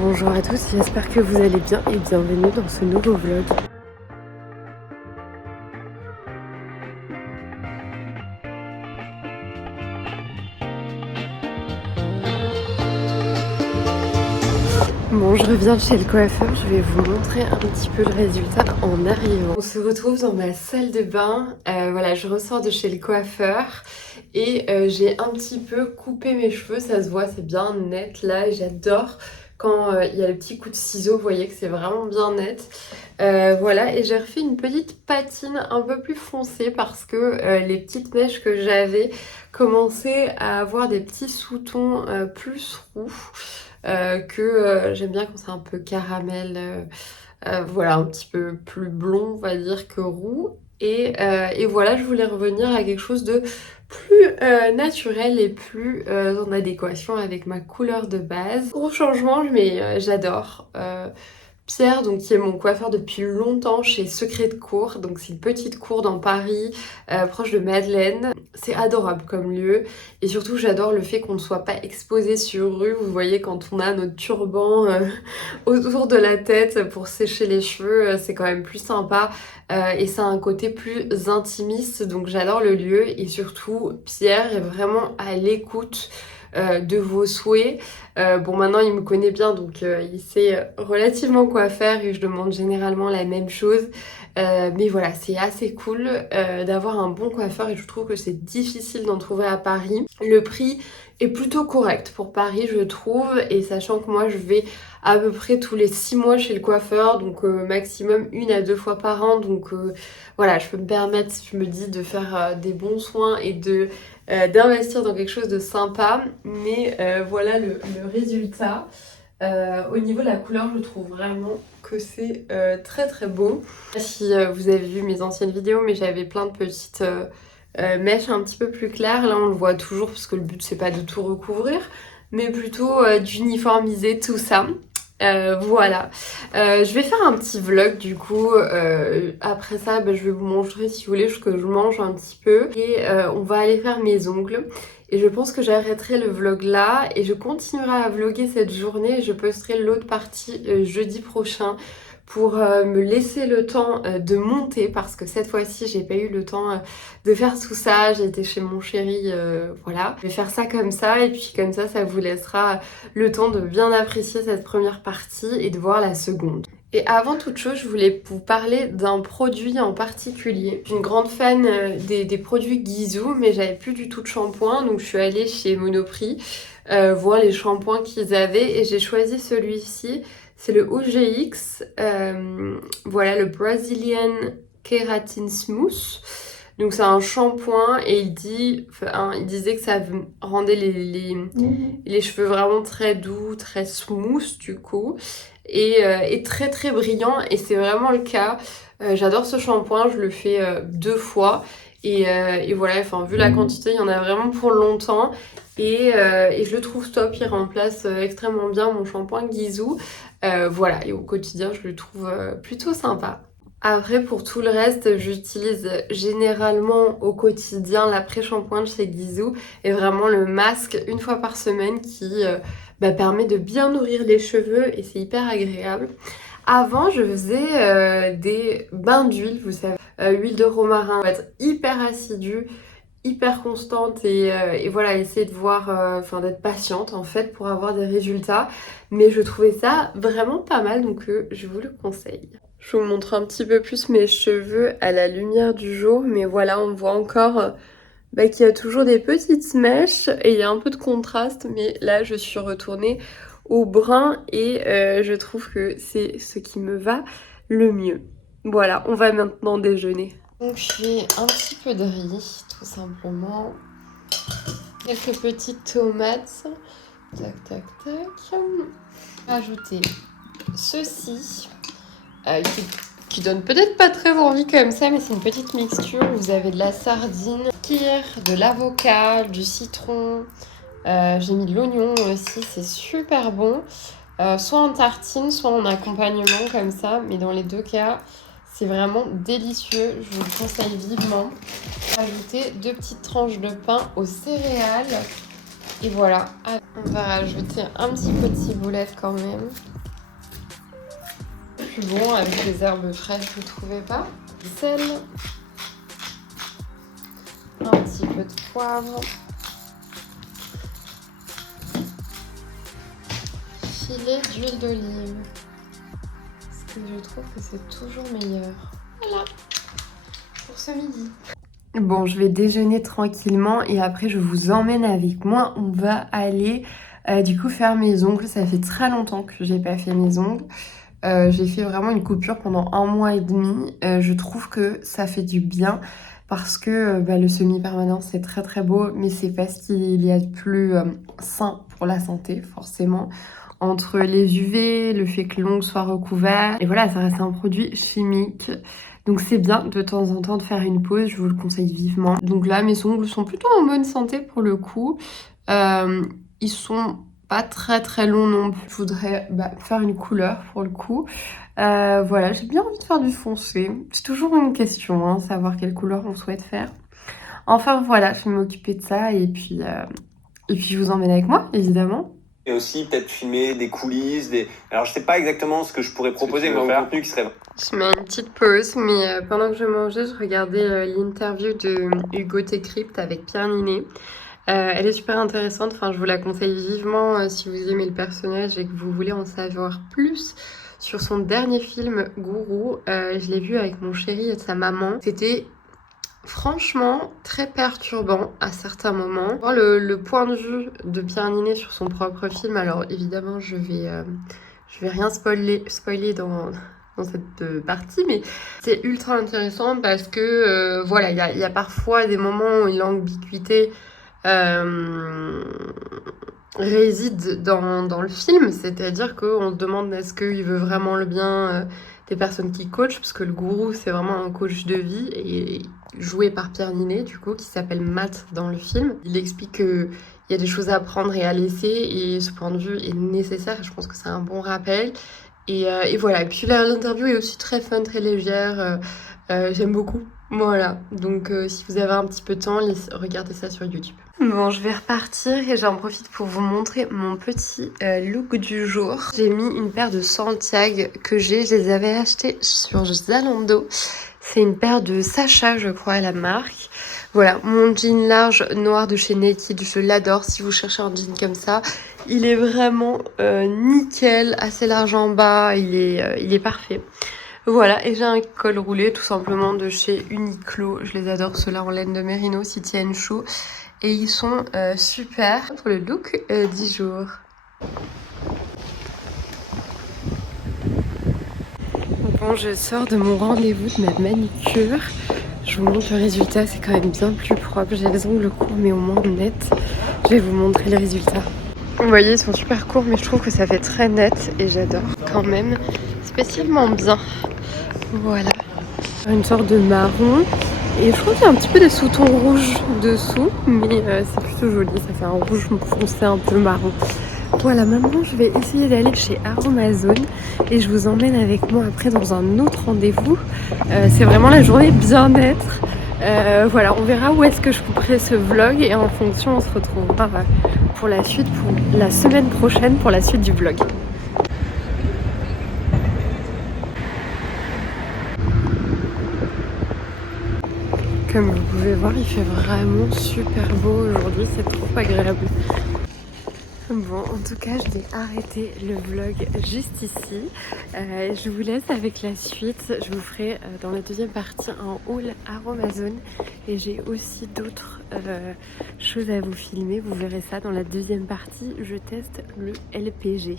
Bonjour à tous, j'espère que vous allez bien et bienvenue dans ce nouveau vlog. Bon, je reviens de chez le coiffeur, je vais vous montrer un petit peu le résultat en arrivant. On se retrouve dans ma salle de bain, voilà, je ressors de chez le coiffeur et j'ai un petit peu coupé mes cheveux, ça se voit, c'est bien net là et j'adore quand il y a le petit coup de ciseau, vous voyez que c'est vraiment bien net. Voilà, et j'ai refait une petite patine un peu plus foncée parce que les petites mèches que j'avais commençaient à avoir des petits sous-tons plus roux. J'aime bien quand c'est un peu caramel, voilà, un petit peu plus blond, on va dire, que roux. Et voilà, je voulais revenir à quelque chose de plus naturel et plus en adéquation avec ma couleur de base. Gros changement, mais j'adore. Pierre, donc, qui est mon coiffeur depuis longtemps chez Secret de Cour. Donc c'est une petite cour dans Paris, proche de Madeleine. C'est adorable comme lieu. Et surtout, j'adore le fait qu'on ne soit pas exposé sur rue. Vous voyez, quand on a notre turban autour de la tête pour sécher les cheveux, c'est quand même plus sympa. Et ça a un côté plus intimiste. Donc j'adore le lieu. Et surtout, Pierre est vraiment à l'écoute de vos souhaits. Bon, maintenant il me connaît bien, donc il sait relativement quoi faire et je demande généralement la même chose. Mais voilà, c'est assez cool d'avoir un bon coiffeur et je trouve que c'est difficile d'en trouver à Paris. Le prix est plutôt correct pour Paris, je trouve, et sachant que moi je vais à peu près tous les 6 mois chez le coiffeur, donc maximum 1 à 2 fois par an, donc voilà, je peux me permettre, je me dis, de faire des bons soins et d'investir dans quelque chose de sympa. Mais voilà le résultat. Au niveau de la couleur, je trouve vraiment que c'est très très beau. Si vous avez vu mes anciennes vidéos, mais j'avais plein de petites mèches un petit peu plus claires. Là on le voit toujours parce que le but c'est pas de tout recouvrir, mais plutôt d'uniformiser tout ça. Voilà, je vais faire un petit vlog du coup, après ça je vais vous montrer si vous voulez ce que je mange un petit peu et on va aller faire mes ongles et je pense que j'arrêterai le vlog là et je continuerai à vlogger cette journée et je posterai l'autre partie jeudi prochain pour me laisser le temps de monter parce que cette fois-ci j'ai pas eu le temps de faire tout ça, j'ai été chez mon chéri, voilà. Je vais faire ça comme ça et puis comme ça vous laissera le temps de bien apprécier cette première partie et de voir la seconde. Et avant toute chose, je voulais vous parler d'un produit en particulier. Je suis une grande fan des produits Guizhou, mais j'avais plus du tout de shampoing, donc je suis allée chez Monoprix voir les shampoings qu'ils avaient et j'ai choisi celui-ci. C'est le OGX, voilà, le Brazilian Keratin Smooth. Donc c'est un shampoing et il disait que ça rendait les cheveux vraiment très doux, très smooth du coup. Et très très brillant et c'est vraiment le cas. J'adore ce shampoing, je le fais 2 fois et voilà, enfin vu la quantité, il y en a vraiment pour longtemps et je le trouve top, il remplace extrêmement bien mon shampoing Guizhou. Voilà, et au quotidien, je le trouve plutôt sympa. Après, pour tout le reste, j'utilise généralement au quotidien l'après-shampoing de chez Guizhou et vraiment le masque 1 fois par semaine qui permet de bien nourrir les cheveux et c'est hyper agréable. Avant, je faisais des bains d'huile, vous savez, huile de romarin. On va être hyper assidue, hyper constante et voilà, essayer de voir, enfin d'être patiente en fait pour avoir des résultats. Mais je trouvais ça vraiment pas mal, donc je vous le conseille. Je vous montre un petit peu plus mes cheveux à la lumière du jour, mais voilà, on voit encore qu'il y a toujours des petites mèches et il y a un peu de contraste, mais là je suis retournée au brun et je trouve que c'est ce qui me va le mieux. Voilà, on va maintenant déjeuner. Donc je fais un petit peu de riz, tout simplement. Quelques petites tomates. Tac, tac, tac. Ajouter ceci. Qui donne peut-être pas très envie comme ça, mais c'est une petite mixture. Vous avez de la sardine, de l'avocat, du citron. J'ai mis de l'oignon aussi, c'est super bon. Soit en tartine, soit en accompagnement comme ça, mais dans les 2 cas, c'est vraiment délicieux. Je vous le conseille vivement. Ajouter 2 petites tranches de pain aux céréales. Et voilà, on va rajouter un petit peu de ciboulette quand même. Plus bon avec les herbes fraîches, vous trouvez pas? Sel, un petit peu de poivre, filet d'huile d'olive, parce que je trouve que c'est toujours meilleur. Voilà, pour ce midi. Bon, je vais déjeuner tranquillement et après je vous emmène avec moi. On va aller du coup faire mes ongles. Ça fait très longtemps que j'ai pas fait mes ongles. J'ai fait vraiment une coupure pendant 1 mois et demi. Je trouve que ça fait du bien parce que le semi-permanent c'est très très beau, mais c'est pas ce qu'il y a de plus sain pour la santé forcément. Entre les UV, le fait que l'ongle soit recouvert, et voilà, ça reste un produit chimique. Donc c'est bien de temps en temps de faire une pause, je vous le conseille vivement. Donc là, mes ongles sont plutôt en bonne santé pour le coup. Ils sont pas très très longs non plus. Je voudrais faire une couleur pour le coup. Voilà, j'ai bien envie de faire du foncé. C'est toujours une question, hein, savoir quelle couleur on souhaite faire. Enfin voilà, je vais m'occuper de ça et puis je vous emmène avec moi, évidemment. Et aussi peut-être filmer des coulisses, Alors je sais pas exactement ce que je pourrais proposer, mais un contenu qui serait... Je mets une petite pause, mais pendant que je mangeais, je regardais l'interview de Hugo Décrypte avec Pierre Ninet. Elle est super intéressante, enfin je vous la conseille vivement si vous aimez le personnage et que vous voulez en savoir plus sur son dernier film Gourou. Je l'ai vu avec mon chéri et sa maman. C'était franchement très perturbant à certains moments. Voir le point de vue de Pierre Ninet sur son propre film, alors évidemment je vais rien spoiler dans cette partie, mais c'est ultra intéressant parce que voilà, il y a parfois des moments où l'ambiguïté réside dans le film, c'est-à-dire qu'on se demande est-ce qu'il veut vraiment le bien des personnes qui coachent, parce que le gourou c'est vraiment un coach de vie et joué par Pierre Ninet du coup, qui s'appelle Matt dans le film. Il explique qu'il y a des choses à prendre et à laisser et ce point de vue est nécessaire et je pense que c'est un bon rappel. Et voilà, et puis l'interview est aussi très fun, très légère, j'aime beaucoup. Voilà, donc si vous avez un petit peu de temps, regardez ça sur YouTube. Bon, je vais repartir et j'en profite pour vous montrer mon petit look du jour. J'ai mis une paire de Santiago que je les avais achetées sur Zalando. C'est une paire de Sacha, je crois, la marque. Voilà, mon jean large noir de chez Naked, je l'adore. Si vous cherchez un jean comme ça, il est vraiment nickel, assez large en bas, il est parfait. Voilà, et j'ai un col roulé tout simplement de chez Uniqlo. Je les adore, ceux-là en laine de mérino, s'ils tiennent chaud. Et ils sont super pour le look 10 jours. Bon, je sors de mon rendez-vous de ma manicure. Je vous montre le résultat, c'est quand même bien plus propre. J'ai les ongles courts mais au moins net. Je vais vous montrer le résultat. Vous voyez, ils sont super courts mais je trouve que ça fait très net et j'adore quand même spécialement bien. Voilà. Une sorte de marron. Et je trouve qu'il y a un petit peu de sous-ton rouge dessous, mais c'est plutôt joli, ça fait un rouge foncé un peu marron. Voilà, maintenant je vais essayer d'aller chez Aromazone et je vous emmène avec moi après dans un autre rendez-vous. C'est vraiment la journée bien-être. Voilà, on verra où est-ce que je couperai ce vlog et en fonction on se retrouvera pour la suite, pour la semaine prochaine pour la suite du vlog. Comme vous pouvez voir, il fait vraiment super beau aujourd'hui, c'est trop agréable. Bon, en tout cas, je vais arrêter le vlog juste ici. Je vous laisse avec la suite. Je vous ferai dans la deuxième partie un haul Aromazone. Et j'ai aussi d'autres choses à vous filmer. Vous verrez ça dans la deuxième partie. Je teste le LPG.